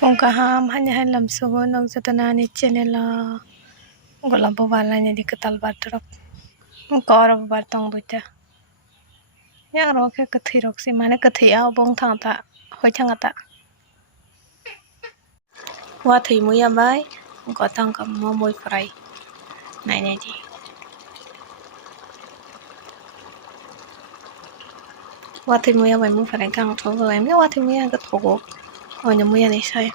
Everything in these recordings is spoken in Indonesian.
Fungkaham hanya halam sugo nog jatanani channel gola bobalanya di ketal batrok kor batong buta yang roke kethirok si mana kethia bong thangta hoi thangata wa thui muya bai gotang kam mo moi fry nai nai ji wa thui muya bai mu fry kang thogo em wa thui muya ka thogo onya muya ni sai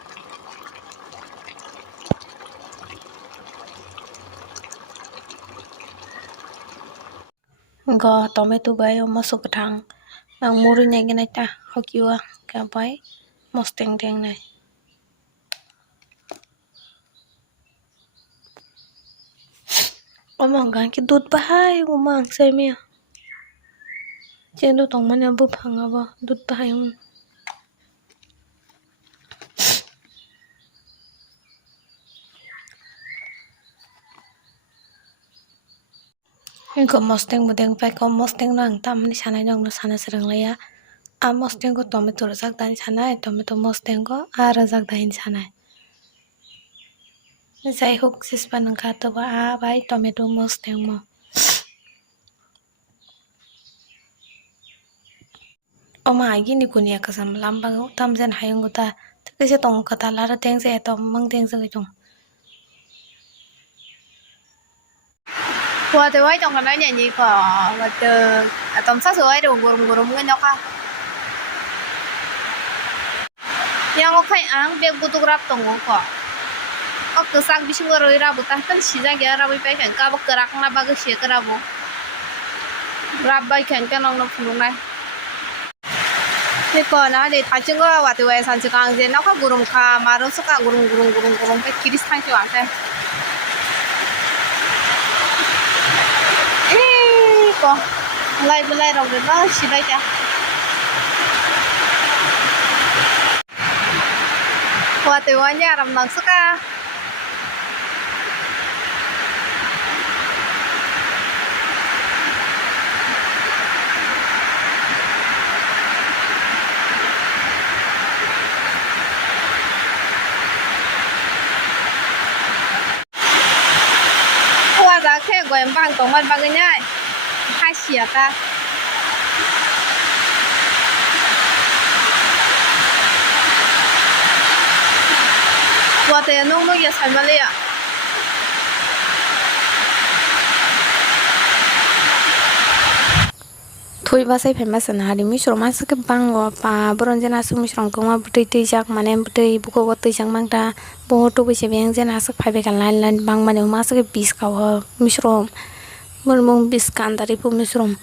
go tomato bai masuk thang ang muri nyai gina ta hokiwa ka bai mosteng teng nai omong gan ki dut bahai umang sai mia chen du tong mane bu phanga ba dut bahai ko mosteng budeng pai ko mosteng nang tam ni sanai nang no sana serang laya a mosteng ko tomato rajak dan sanai tomato mosteng ko a rajak dan sanai jai hook sispa nang khato ba a bai tomato mosteng mo oma agi ni kunia kasam lambang tam jan hayung ta kese tong kata lara teng se to mang teng se chung Qua từ ấy trong cái đấy nhỉ có là từ tầm sát rồi đồ gồm cái nó cả yang okai ang beg photograph tongo ko ok sak bisingo roira buta tan sija ge ra bai pai kan ka bak rak na bag she kara bo rap bai kan kan nong no phulung nai ni ko na de ta ching go wa tu wai san chikang je na ka gurum kha maro su ka gurum pe kiris thang chi wa se ko lai rong de na shi dai cha qua từ ngoài nhà làm nắng sức à qua giá khe của em bằng tổng bằng cái nhai hai xỉa ta qua từ nung nung ya san mà liền thui ba sai phema sana hari mi sroma se ke bango pa bronjena su mi srong koma butei tei jak mane butei buko go tei jak mangta bo to bese beng jena se phaibe kan lan bang mane ma se ke bis ka ho mi srom mung bis kan dari pu mi srom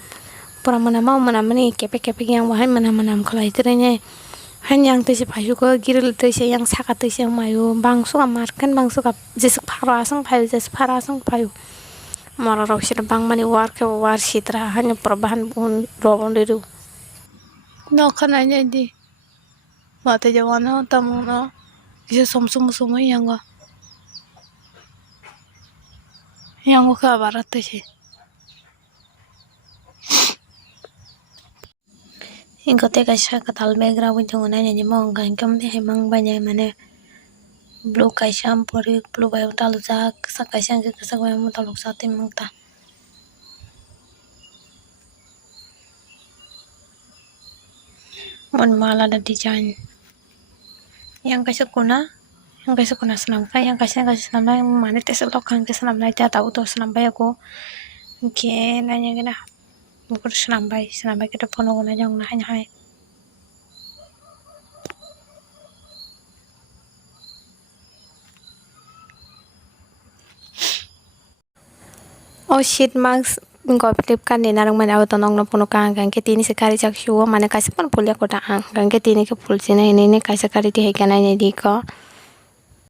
pura mana mani kepe yang wahai manam khalai terenya hanyang tei se phayu ko giril tei se yang saka tei se mayu bang su amar kan bang su ka jes phara sang phayu mara rok sir bang mani war sitra hanya perbahan pun robon deru no kana nya di mate jawana tamu no kise somsum yang ka barat te ingkote kaisa katal begra bujung na nya mong kan kam de hemang banya mane blue kaisa pori blue bayu talu jak sakaisa ke sakwa mo taluk sa timang ta mon mala da design yang kaisa kuna senam kai yang kaisa senam lai mane te se lokang ke senam lai ta tahu to senam bai aku ke nanya gina bukan senam bai kita pono guna jong na hanya hai oh shit max ko flipkart ni narang mana auto nong no puno kang ke tini sekali jak shuo mana kasih pun pulia kota ang kan ke tini ke pul sini ini kasih kali ti hekana ni di ko